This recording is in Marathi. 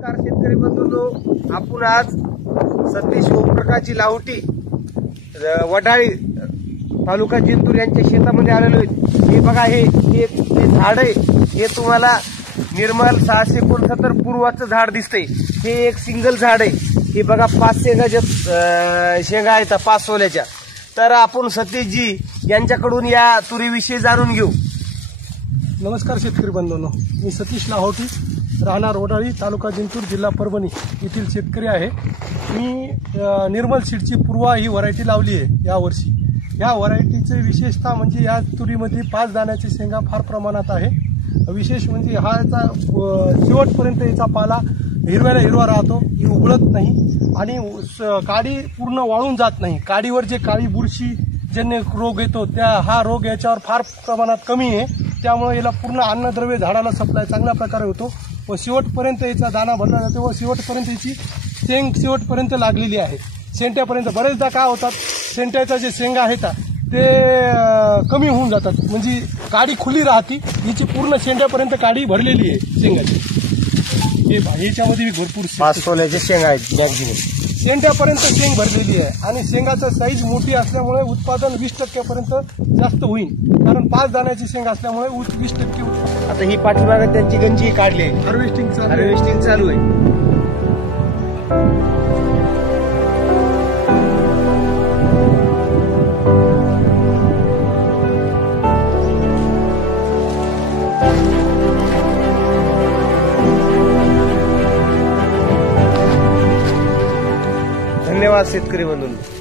नमस्कार शेतकरी बंधूंनो, आपण आज सतीश ओमप्रकाशजी लाहोटी वडाळी तालुका जिंतूर यांच्या शेतामध्ये आलेलो आहे। हे बघा, हे झाड आहे, हे तुम्हाला निर्मल 669 पूर्वाचं झाड दिसतंय। हे एक सिंगल झाड आहे। हे बघा 5 शेंगा आहेत 5 सोल्याच्या। तर आपण सतीशजी यांच्याकडून या तुरीविषयी जाणून घेऊ। नमस्कार शेतकरी बंधूंनो, मी सतीश लाहोटी, राहणार वडाळी, तालुका जिंतूर, जिल्हा परभणी येथील शेतकरी आहे। मी निर्मल सीडची पूर्वा ही व्हरायटी लावली आहे यावर्षी। या व्हरायटीचे विशेषता म्हणजे या तुरीमध्ये 5 दाण्याचे शेंगा फार प्रमाणात आहे। विशेष म्हणजे हा याचा शेवटपर्यंत याचा पाला हिरव्याला हिरवा राहतो, ही उघडत नाही आणि काडी पूर्ण वाळून जात नाही। काडीवर जे काळी बुरशी जन्य रोग येतो हा रोग याच्यावर फार प्रमाणात कमी आहे। त्यामुळे याला पूर्ण अन्नद्रव्य झाडाला सप्लाय चांगल्या प्रकारे होतो व शेवटपर्यंत याचा दाना भरला जातो व शेवटपर्यंत याची शेंग शेवटपर्यंत लागलेली आहे। शेंट्यापर्यंत बरेचदा काय होतात, शेंट्याचा जे शेंगा आहेत ते कमी होऊन जातात, म्हणजे काडी खुली राहते। हिची पूर्ण शेंड्यापर्यंत काडी भरलेली आहे शेंगाची। हे ह्याच्यामध्ये भरपूर 5 सोल्याचे शेंगा आहेत मॅक्झिमम। शेंड्यापर्यंत शेंग भरलेली आहे आणि शेंगाचं साईज मोठी असल्यामुळे उत्पादन 20% पर्यंत जास्त होईल, कारण 5 दाण्याची शेंग असल्यामुळे 20% उत्पादन। आता ही पाठीमागे त्यांची गंजी काढली आहे, हार्वेस्टिंग चालू आहे। धन्यवाद शेतकरी बंधूंनो।